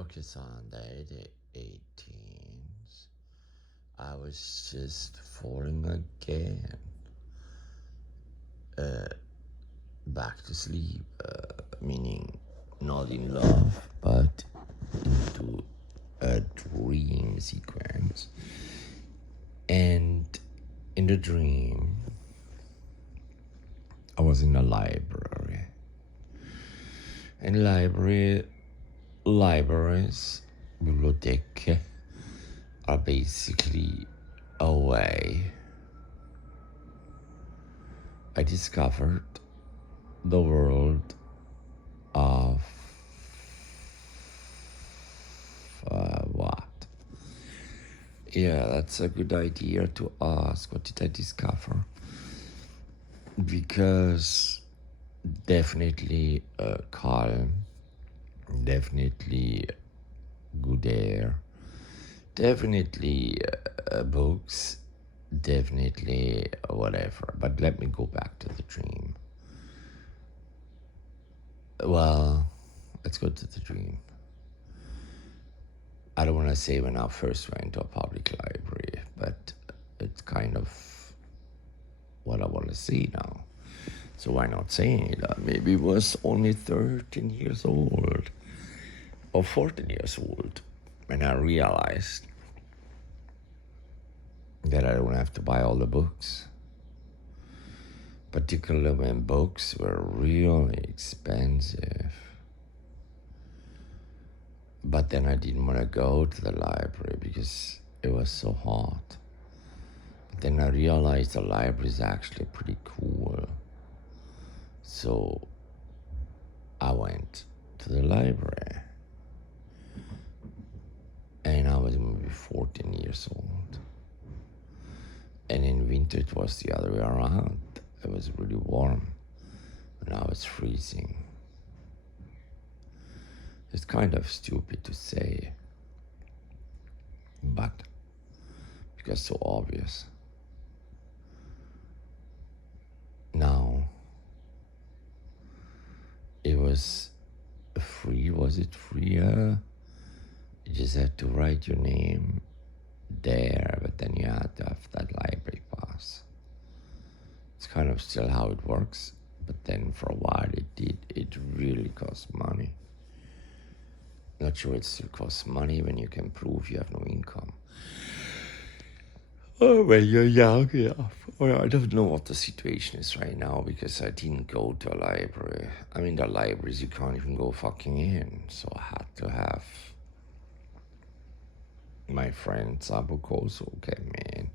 Okay, Sunday the 18th. I was just falling again. Back to sleep, meaning not in love, but into a dream sequence. And in the dream, I was in a library. And libraries, biblioteche, are basically a way I discovered the world of what? Yeah, that's a good idea to ask. What did I discover? Because definitely calm, definitely good air, definitely books, definitely whatever. But let me go back to the dream. Well, let's go to the dream. I don't want to say when I first went to a public library, but it's kind of what I want to see now. So why not saying it? Maybe it was only 13 years old or 14 years old when I realized that I don't have to buy all the books. Particularly when books were really expensive. But then I didn't want to go to the library because it was so hot. But then I realized the library is actually pretty cool. So I went to the library. And I was maybe 14 years old. And in winter it was the other way around. It was really warm. And I was freezing. It's kind of stupid to say, but because so obvious. Now, it was free. Was it free? You just had to write your name there, but then you had to have that library pass. It's kind of still how it works, but then for a while it really cost money. Not sure it still costs money when you can prove you have no income. Oh, when you're young enough. Well, I don't know what the situation is right now because I didn't go to a library. I mean, the libraries you can't even go fucking in. So I had to have my friend Sabukoso came in.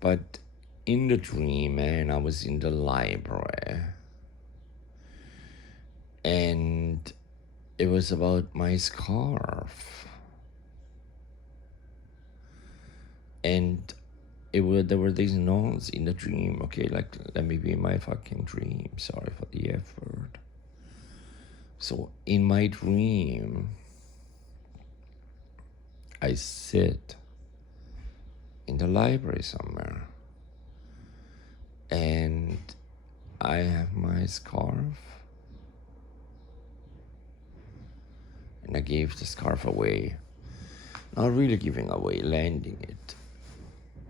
But in the dream, man, I was in the library. And it was about my scarf. And there were these notes in the dream, okay, like let me be in my fucking dream. Sorry for the F word. So in my dream, I sit in the library somewhere. And I have my scarf. And I gave the scarf away. Not really giving away, lending it.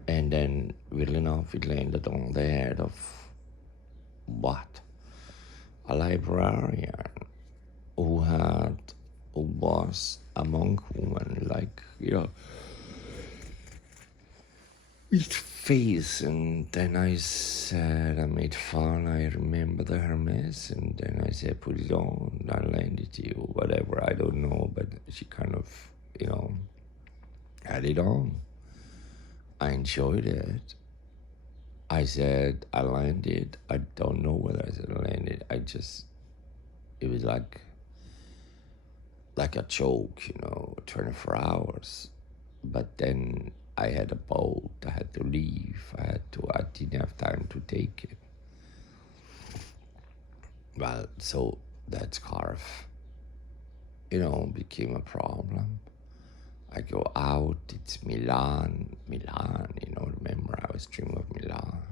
And then, weirdly enough, it landed on the head of what? A librarian who was a monk woman, like, with face. And then I said, I made fun, I remember the Hermes, and then I said, put it on, I'll lend it to you, whatever, I don't know, but she kind of, had it on. I enjoyed it. I said I landed. I don't know whether I said I landed. It was like a joke, 24 hours. But then I had a boat. I had to leave. I didn't have time to take it. Well, so that scarf, became a problem. I go out, it's Milan, remember I was dreaming of Milan.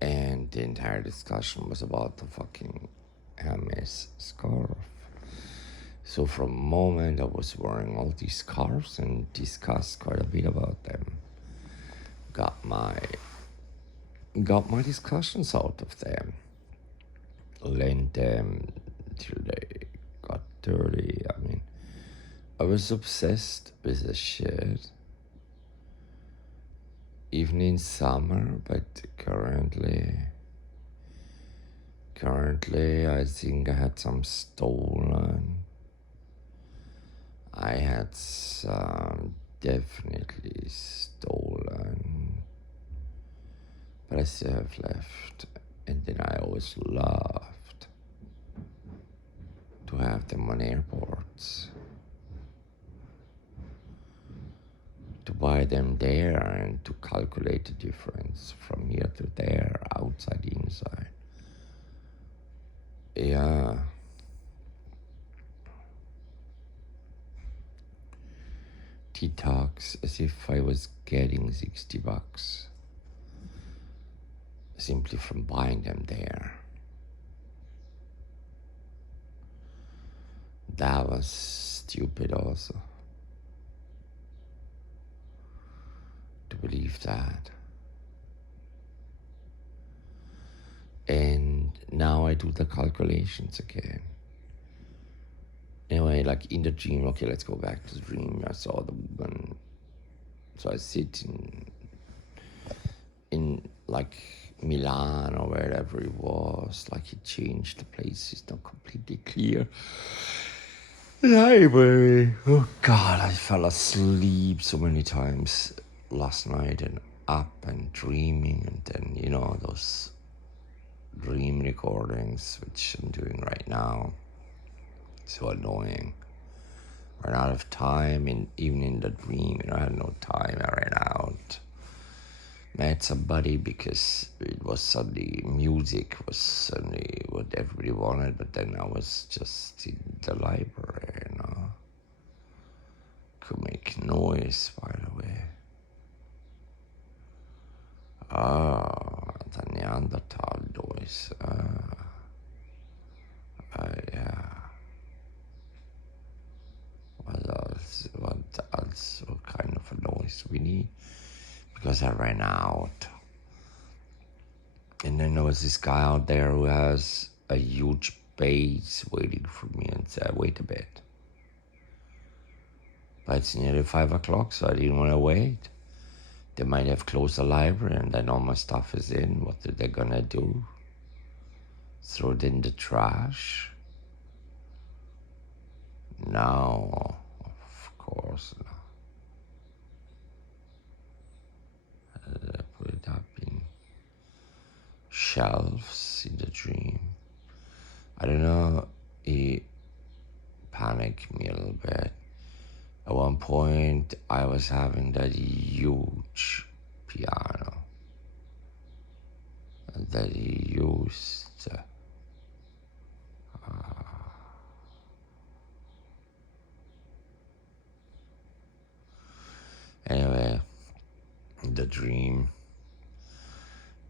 And the entire discussion was about the fucking Hermes scarf. So from the moment I was wearing all these scarves and discussed quite a bit about them, got my discussions out of them, lent them till they got dirty. I mean, I was obsessed with the shit, even in summer, but currently I think I had some stolen. I had some definitely stolen, but I still have left. And then I always loved to have them on airports, to buy them there and to calculate the difference from here to there, outside, inside. Yeah. Detox as if I was getting $60 simply from buying them there. That was stupid also, to believe that. And now I do the calculations again. Anyway, like in the dream, okay, let's go back to the dream. I saw the woman. So I sit in like Milan or wherever it was. Like he changed the place. It's not completely clear. Library. Oh God, I fell asleep so many times last night and up and dreaming, and then those dream recordings which I'm doing right now. So annoying. Ran out of time, even in the dream, I had no time. I ran out. Met somebody because it was suddenly, music was suddenly what everybody wanted, but then I was just in the library, Could make noise, by the way. The Neanderthal noise. Yeah. What else? What kind of a noise we need? Because I ran out. And then there was this guy out there who has a huge bass waiting for me and said, wait a bit. But it's nearly 5 o'clock, so I didn't want to wait. They might have closed the library and then all my stuff is in. What are they gonna do? Throw it in the trash? No, of course not. I put it up in shelves in the dream. I don't know, it panicked me a little bit. At one point, I was having that huge piano that he used. Anyway, in the dream,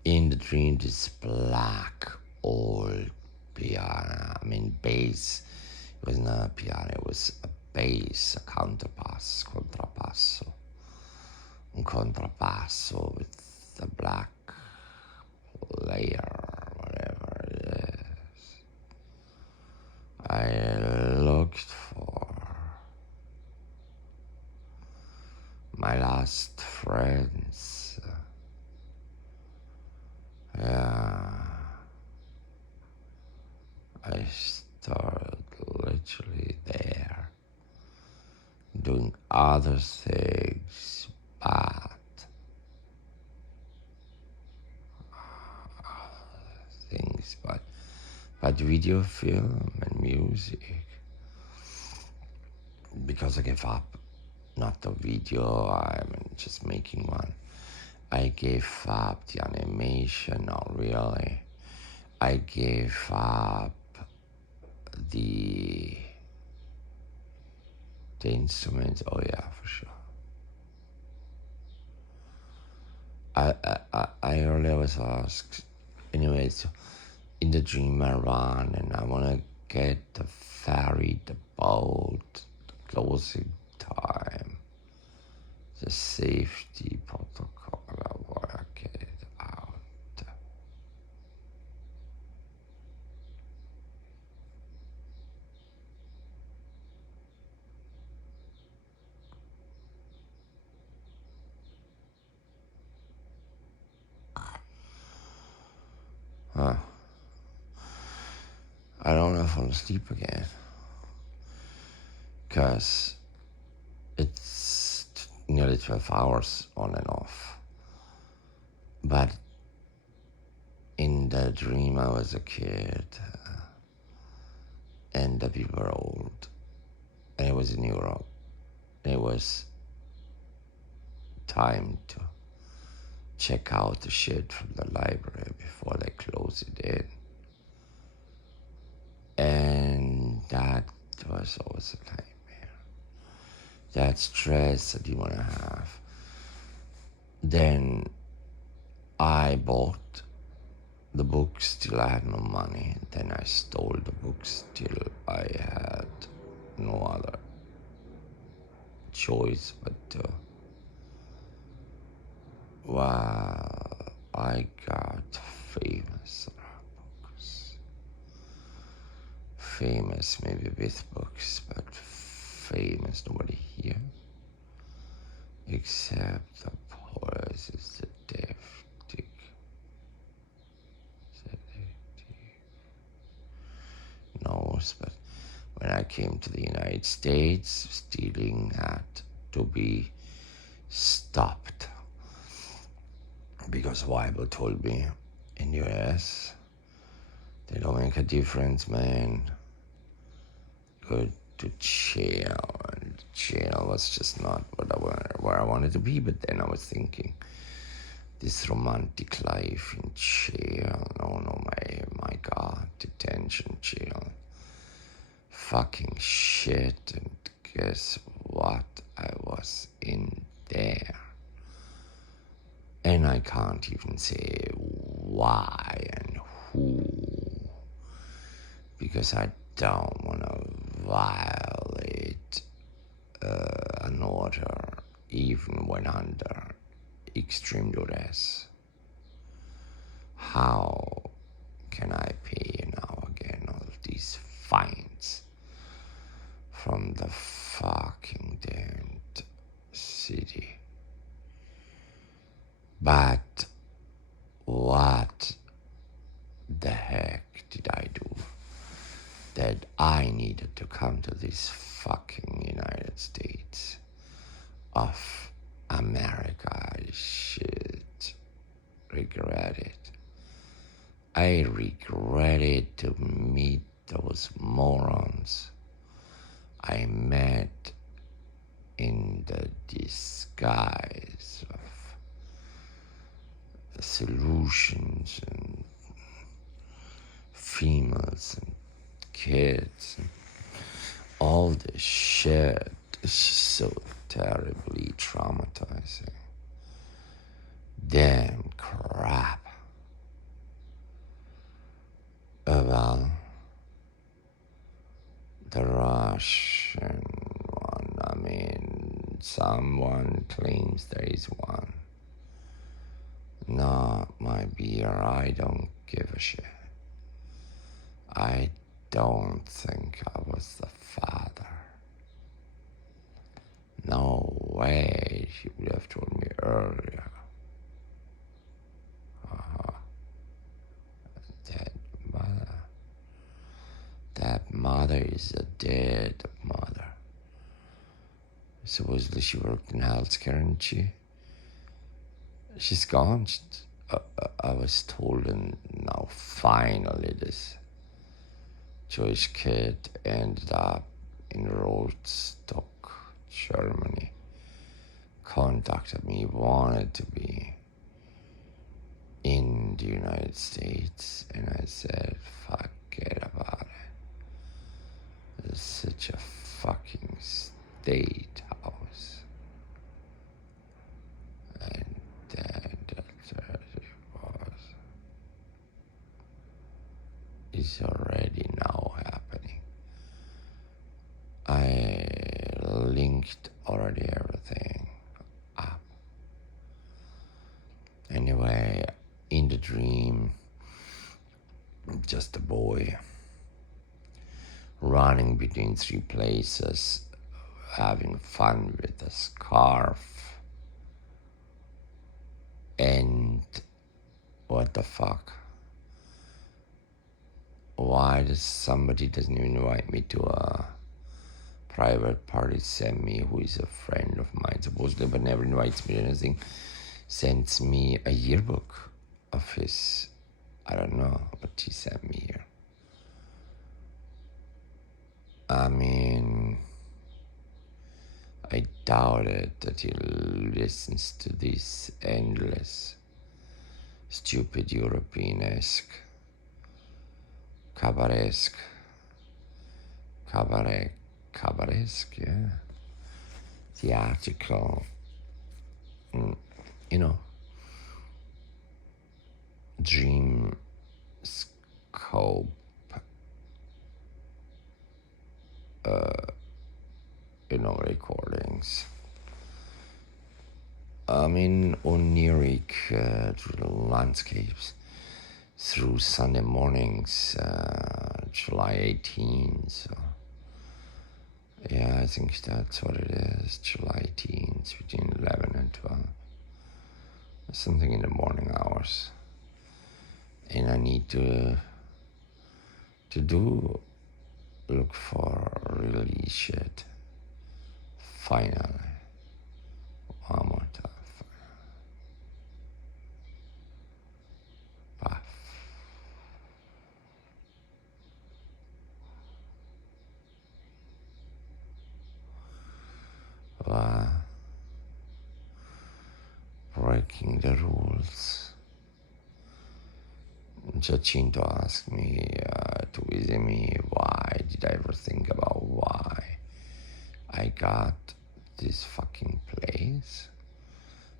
this black old piano, bass. It was not a piano, it was a bass, a contrabass, contrabasso. Un contrabasso with a black layer, whatever it is. I looked for my last friends. I started literally there, doing other things, but video, film, and music. Because I gave up, not the video, I'm just making one. I gave up the animation, not really. I gave up the instruments. Oh yeah, for sure. I earlier was asked. Anyway, so in the dream I run and I wanna forget the ferry, the boat, the closing time, the safety protocol. I work it out. I don't know if I'll sleep again, because it's nearly 12 hours on and off. But in the dream, I was a kid, and the people were old, and it was in Europe. And it was time to check out the shit from the library before they close it in. And that was always a nightmare. That stress that you want to have. Then I bought the books till I had no money. Then I stole the books till I had no other choice but to. Well, I got famous books. Famous maybe with books, but famous nobody here. Except the poets is the deaf. Knows, but when I came to the United States, stealing had to be stopped. Because Bible told me in US, they don't make a difference, man. Go to jail, and jail was just not where I wanted to be. But then I was thinking, this romantic life in jail, no, my God, detention, jail, fucking shit. And guess what? I was in there. And I can't even say why and who, because I don't want to violate an order, even when under extreme duress. How can I pay now again all of these fines from the fucking damned city? But what the heck did I do that I needed to come to this fucking United States of America? I should regret it. I regretted to meet those morons I met in the disguise of solutions and females and kids and all this shit is so terribly traumatizing. Damn crap. Well, the Russian one, I mean, someone claims there is one. Not my beer, I don't give a shit. I don't think I was the father. No way, she would have told me earlier. Dead mother. That mother is a dead mother. Supposedly she worked in healthcare, and she's gone. I was told, and now finally this Jewish kid ended up in Rostock, Germany. Contacted me, wanted to be in the United States, and I said, forget about it. It's such a fucking state house. And then that's what it was. It's already now happening. already everything up. Anyway, in the dream, just a boy running between three places, having fun with a scarf. And what the fuck? Why does somebody doesn't even invite me to a private party, send me, who is a friend of mine supposedly, but never invites me to anything, sends me a yearbook of his, I don't know what he sent me here. I mean, I doubt it that he listens to this endless, stupid European-esque, cabaresque, yeah, theatrical, dream scope, recordings. I mean, oniric landscapes through Sunday mornings, July 18th. So, yeah, I think that's what it is. July 18th, between 11 and 12. Something in the morning hours. And I need to look for really shit. Finally. One more time. Puff. Breaking the rules. Giacinto asked me to visit me. Why did I ever think about why I got this fucking place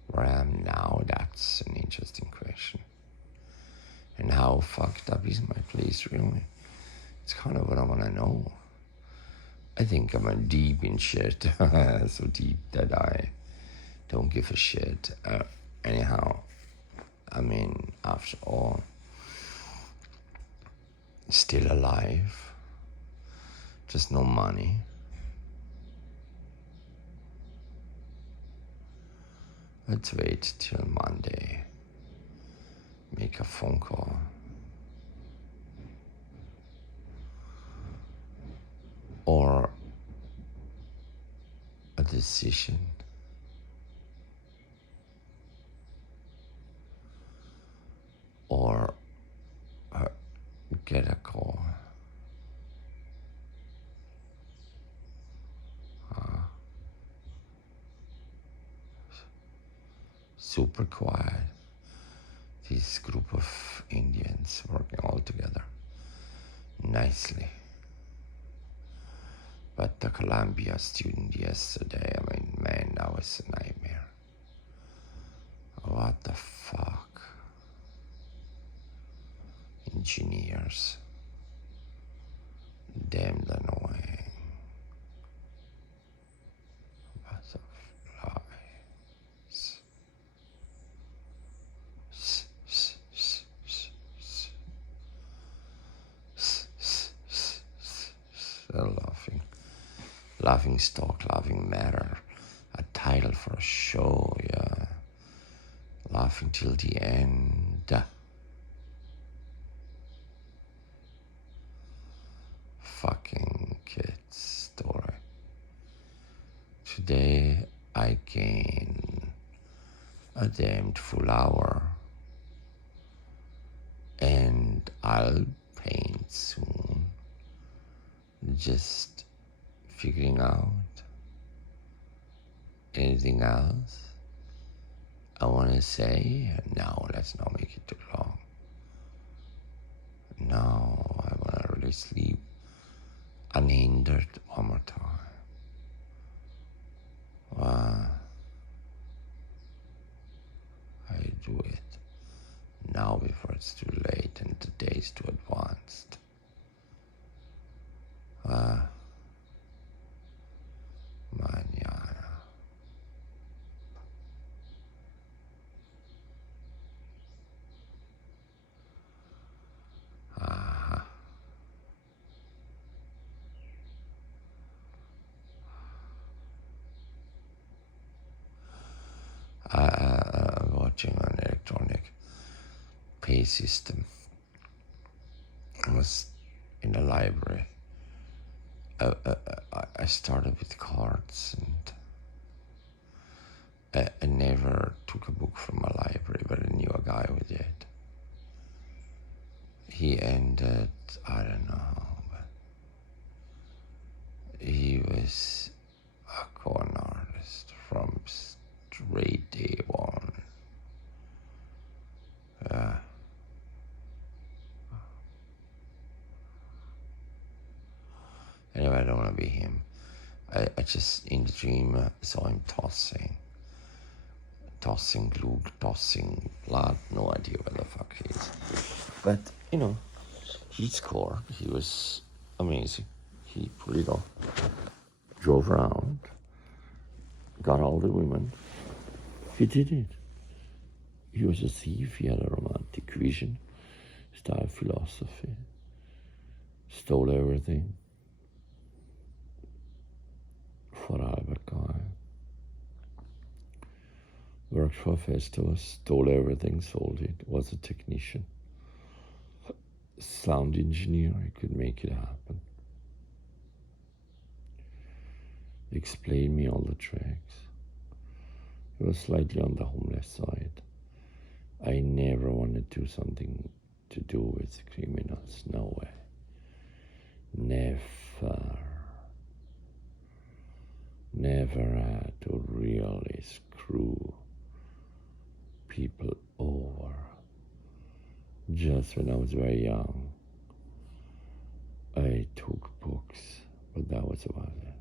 where I am now? That's an interesting question. And how fucked up is my place, really? It's kind of what I want to know. I think I'm deep in shit, so deep that I don't give a shit. Anyhow, I mean, after all, still alive, just no money. Let's wait till Monday. Make a phone call. Or a decision. Or get a call. Super quiet. This group of Indians working all together nicely. But the Columbia student yesterday, I mean, man, that was a nightmare. What the fuck? Engineers. Damn annoying. Butterflies. Laughing stock, laughing matter. A title for a show, yeah. Laughing till the end. Fucking kids story. Today I gain a damned full hour. And I'll paint soon. Just figuring out anything else I want to say. No, let's not make it too long. No, I want to really sleep unhindered one more time. I do it now before it's too late and the day's too advanced. Mañana. PA system. I was in the library. I started with cards, and I never took a book from a library, but I knew a guy who did. He ended, I don't know, but he was a con artist from straight day one. Anyway, I don't want to be him. I just, in the dream, saw him tossing glue, tossing blood, no idea where the fuck he is. But, he scored. He was amazing. He pulled it off. Drove around, got all the women. He did it. He was a thief. He had a romantic vision, style philosophy, stole everything. Vorarlberg guy. Worked for festivals, stole everything, sold it, was a technician. Sound engineer, he could make it happen. Explained me all the tracks. He was slightly on the homeless side. I never wanted to do something to do with criminals, no way. Never had to really screw people over. Just when I was very young, I took books, but that was about it.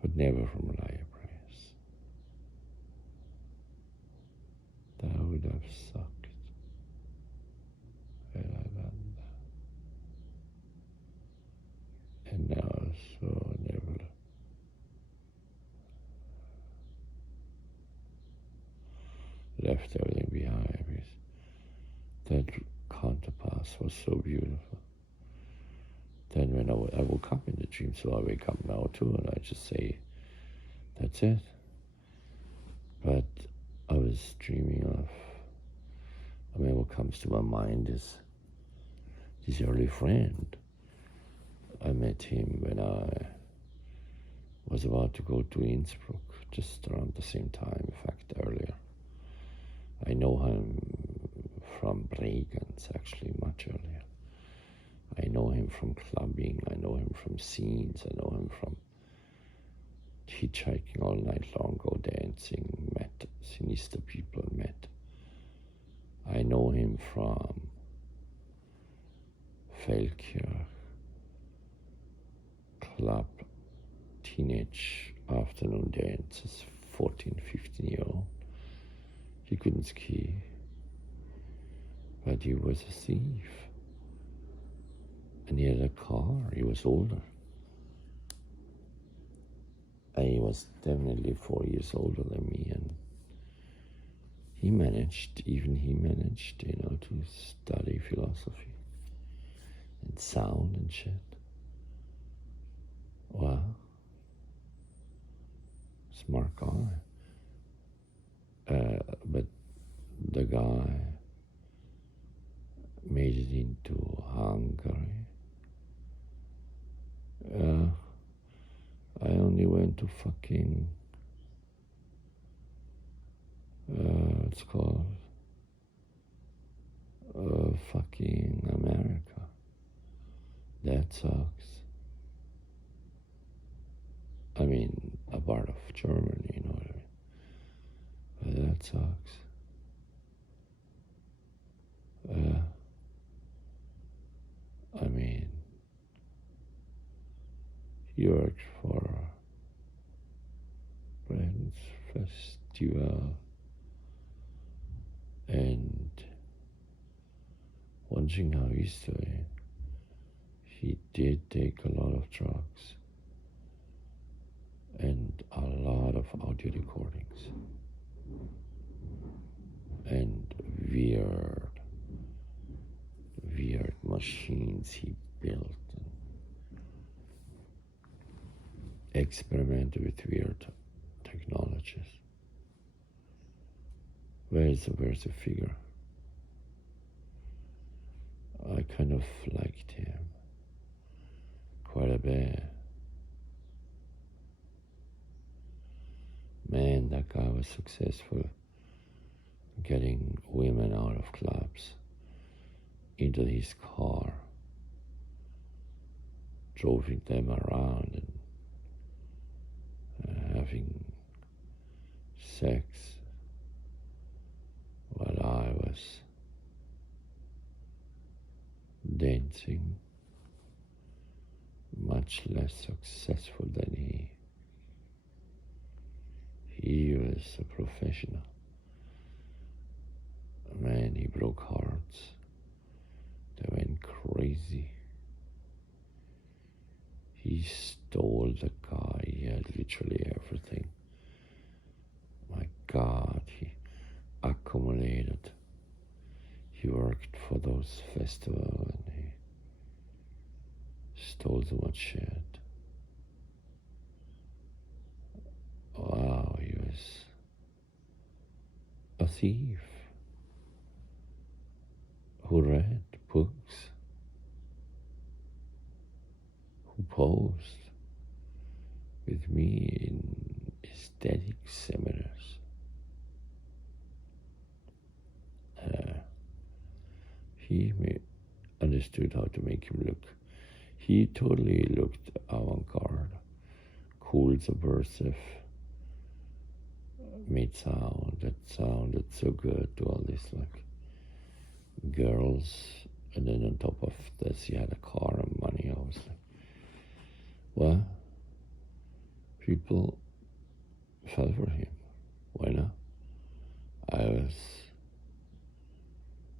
But never from libraries. That would have sucked. Had I done that. And now, so never. Left everything behind me. That contrabass was so beautiful. Then when I woke up in the dream, so I wake up now too, and I just say, that's it. But I was dreaming of, what comes to my mind is this early friend. I met him when I was about to go to Innsbruck, just around the same time, in fact, earlier. I know him from Bregenzers, actually, much earlier. I know him from clubbing, I know him from scenes, I know him from hitchhiking all night long, go dancing, met sinister people, met. I know him from Feldkirch, club, teenage afternoon dances, 14, 15-year-old. He couldn't ski, but he was a thief. And he had a car, he was older. And he was definitely 4 years older than me, and he managed, to study philosophy and sound and shit. Wow. Smart guy. But the guy made it into Hungary. I only went to fucking, it's called, fucking America. That sucks. I mean, a part of Germany, you know what I mean? But that sucks. I mean, he worked for Bregenzers Festspiele, and watching how he's doing, he did take a lot of drugs and a lot of audio recordings and weird machines he built and experimented with weird technologies. Where's the figure? I kind of liked him quite a bit. Man, that guy was successful getting women out of clubs into his car, drove them around and having sex while I was dancing, much less successful than he. He was a professional. Man, he broke hearts. They went crazy. He stole the guy. He had literally everything. My God, he accumulated. He worked for those festivals and he stole so much shit. Wow, he was a thief who read books, who posed with me in aesthetic seminars. He understood how to make him look. He totally looked avant-garde, cool, subversive, made sound that sounded so good to all these like girls, and then on top of this he had a car and money. I was like, well, people fell for him. Why not? I was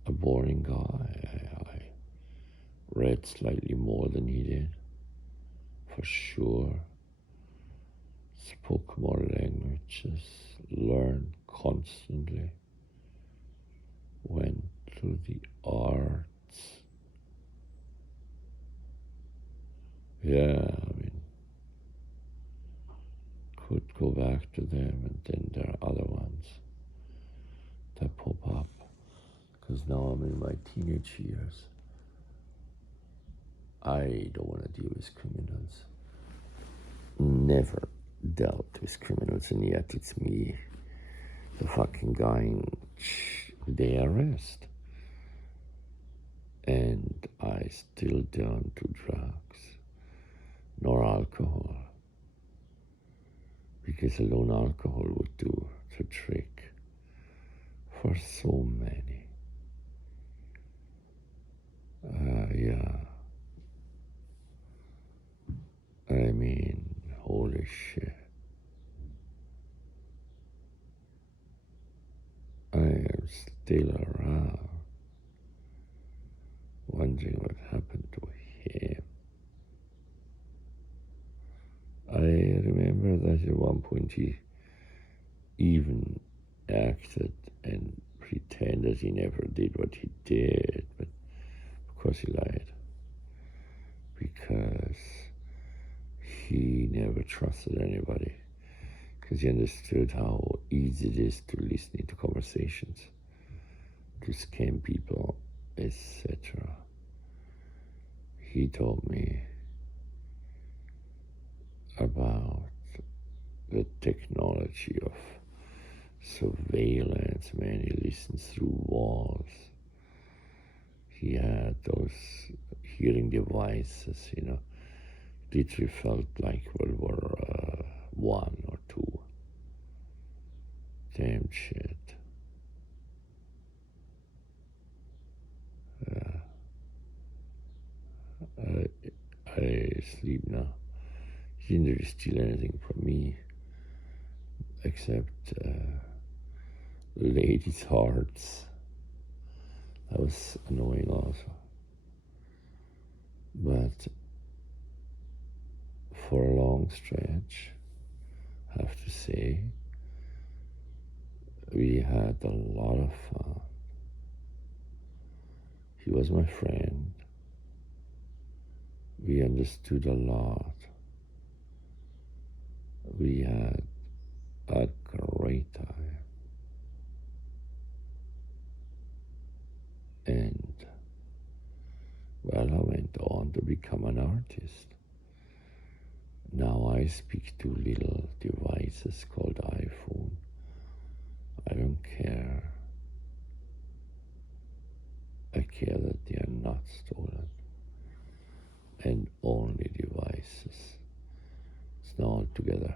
a boring guy. I read slightly more than he did, for sure. Spoke more languages, learned constantly, went to the arts. Yeah, I mean, could go back to them, and then there are other ones that pop up, because now I'm in my teenage years. I don't want to deal with criminals. Never dealt with criminals, and yet it's me, the fucking guy they arrest. And I still don't do drugs, nor alcohol, because alone alcohol would do the trick for so many. Yeah. I mean, holy shit. I am still around, wondering what happened to him. I remember that at one point he even acted and pretended he never did what he did, but of course he lied, because he never trusted anybody, because he understood how easy it is to listen into conversations, to scam people, etc. He told me about the technology of surveillance. Man, he listened through walls. He had those hearing devices, literally felt like World War One or two. Damn shit. I sleep now. He didn't really steal anything from me, except ladies' hearts. That was annoying also. But for a long stretch, I have to say, we had a lot of fun. He was my friend. We understood a lot. We had a great time. And Well, I went on to become an artist. Now I speak to little devices called iPhone. I don't care. I care that they are not stolen. And only devices. It's not all together.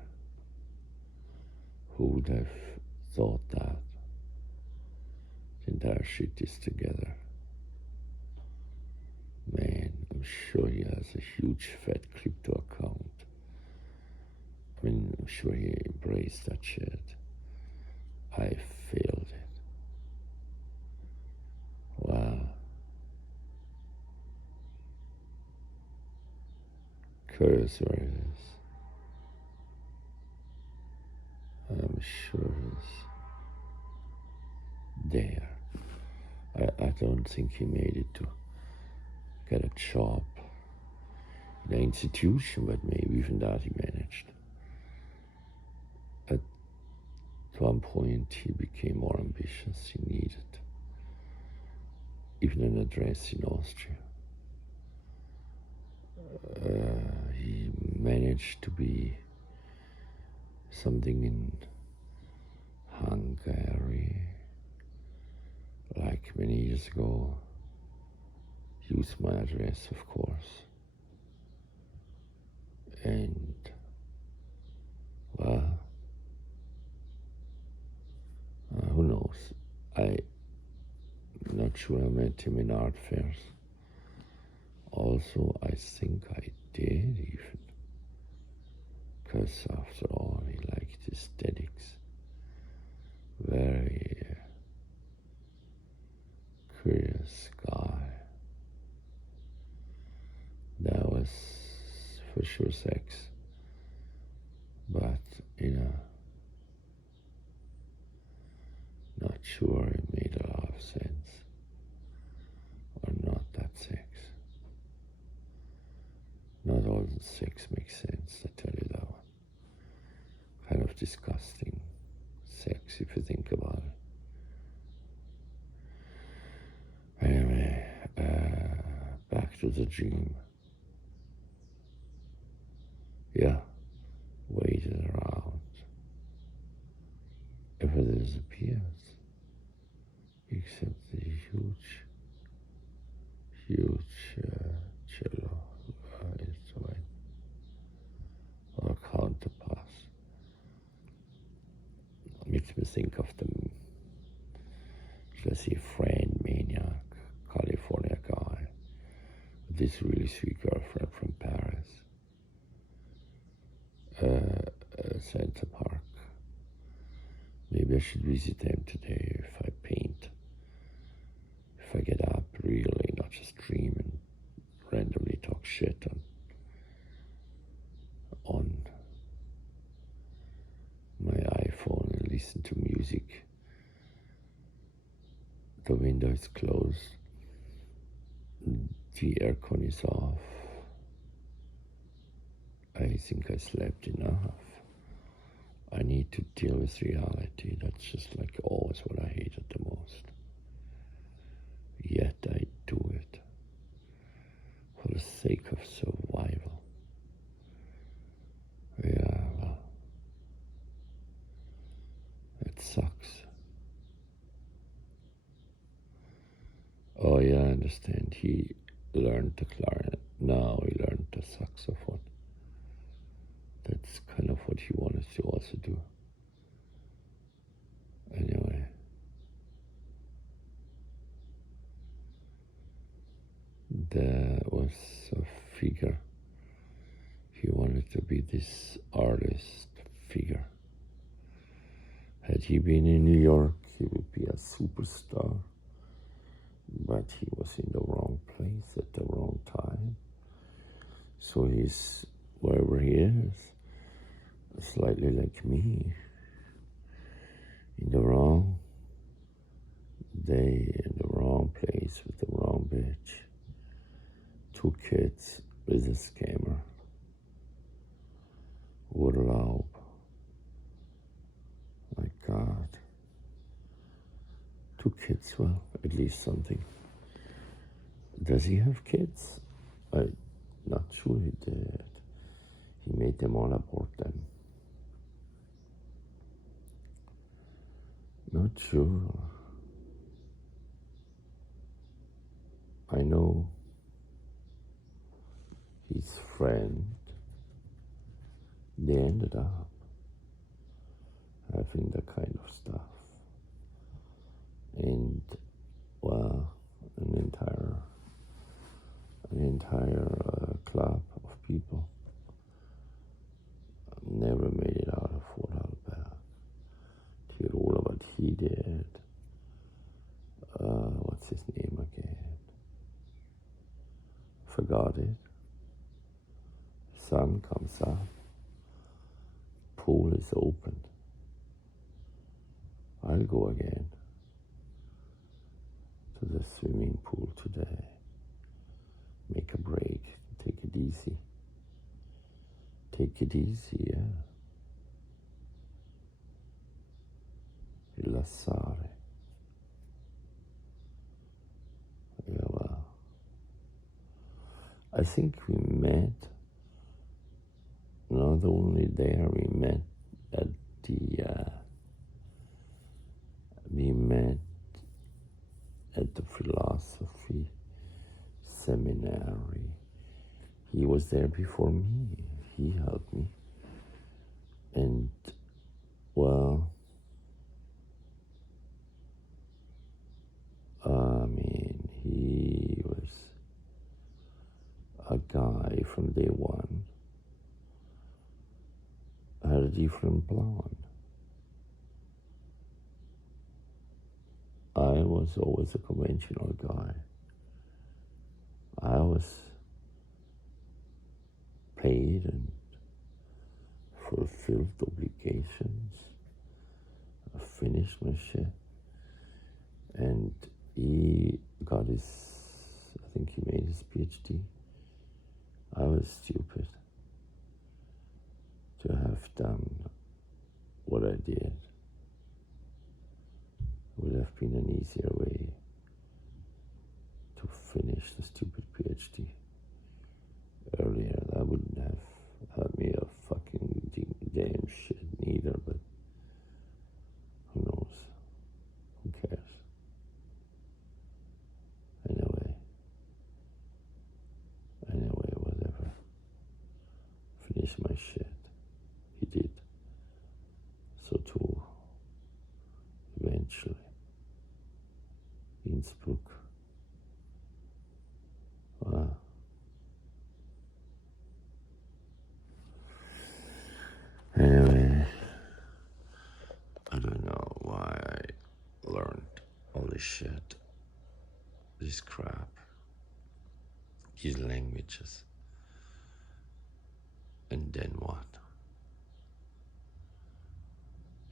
Who would have thought that? The entire shit is together. Man, I'm sure he has a huge fat crypto account. I mean, I'm sure he embraced that shit. I failed it. Wow. Curious where it is. I'm sure it's there. I don't think he made it to get a job in an institution, but maybe even that he managed. At one point he became more ambitious. He needed even an address in Austria. He managed to be something in Hungary, like many years ago. Used my address, of course. And, well, who knows? I'm not sure I met him in art fairs. Also, I think I did even. Because after all, he liked aesthetics. Very curious guy. That was for sure sex. But, not sure it made a lot of sense. Or not that sex. Not all the sex makes sense, I tell you that one. Kind of disgusting sex if you think about it. Anyway, back to the dream. Yeah, waited around. Ever disappears. Except the huge cello instrument or counterbass. Makes me think of the, should I say, friend maniac, California guy, with this really sweet girlfriend from Paris, Central Park. Maybe I should visit them today if I paint. If I get up really, not just dream and randomly talk shit on my iPhone and listen to music. The window is closed. The aircon is off. I think I slept enough. I need to deal with reality. That's just like always what I hated the most. Yet I do it for the sake of survival. Yeah, well, it sucks. Oh yeah, I understand. He learned the clarinet. Now he learned the saxophone. That's kind of what he wanted to also do. Anyway. There was a figure. He wanted to be this artist figure. Had he been in New York, he would be a superstar. But he was in the wrong place at the wrong time. So he's wherever he is, slightly like me, in the wrong day, in the wrong place, with the wrong bitch. 2 kids with a scammer. Urlaub. My God. 2 kids, well, at least something. Does he have kids? I'm not sure he did. He made them all abort them. Not sure. I know his friend, they ended up having that kind of stuff. And, well, an entire club of people never made it out of Vorarlberg. Tirol, but he did. What's his name again? Forgot it. Sun comes up. Pool is opened. I'll go again to the swimming pool today. Make a break. Take it easy. Take it easy, yeah. Rilassare. Yeah, well. I think we met, not only there, we met at the philosophy seminary. He was there before me. He helped me. And, well, I mean, he was a guy from day one. Had a different blonde. I was always a conventional guy. I was paid and fulfilled obligations. I finished my shit. And he got his, I think he made his PhD. I was stupid to have done what I did. Would have been an easier way to finish the stupid PhD earlier. That wouldn't have had me a fucking damn shit neither, but who knows? Who cares? Anyway, whatever. Finish my shit. He did. So too, eventually. Innsbruck. Anyway, I don't know why I learned all this shit, this crap, these languages, and then what?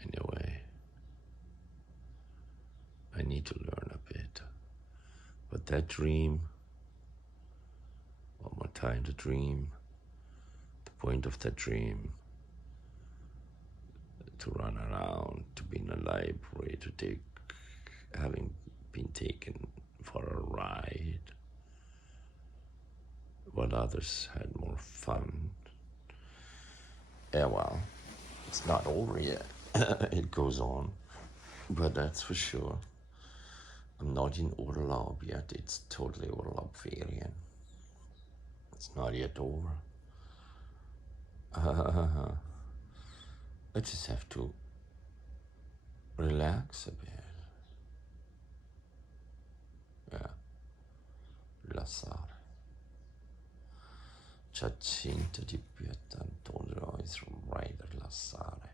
Anyway, I need to learn a bit. But that dream, one more time, the dream, the point of that dream, to run around, to be in a library, to take, having been taken for a ride, while others had more fun. Yeah, well, it's not over yet. It goes on, but that's for sure. I'm not in Urlaub yet. It's totally Urlaubferien. It's not yet over. I just have to relax a bit. Yeah, rilassare. Giacinta di Pietà Antonio is right, rilassare.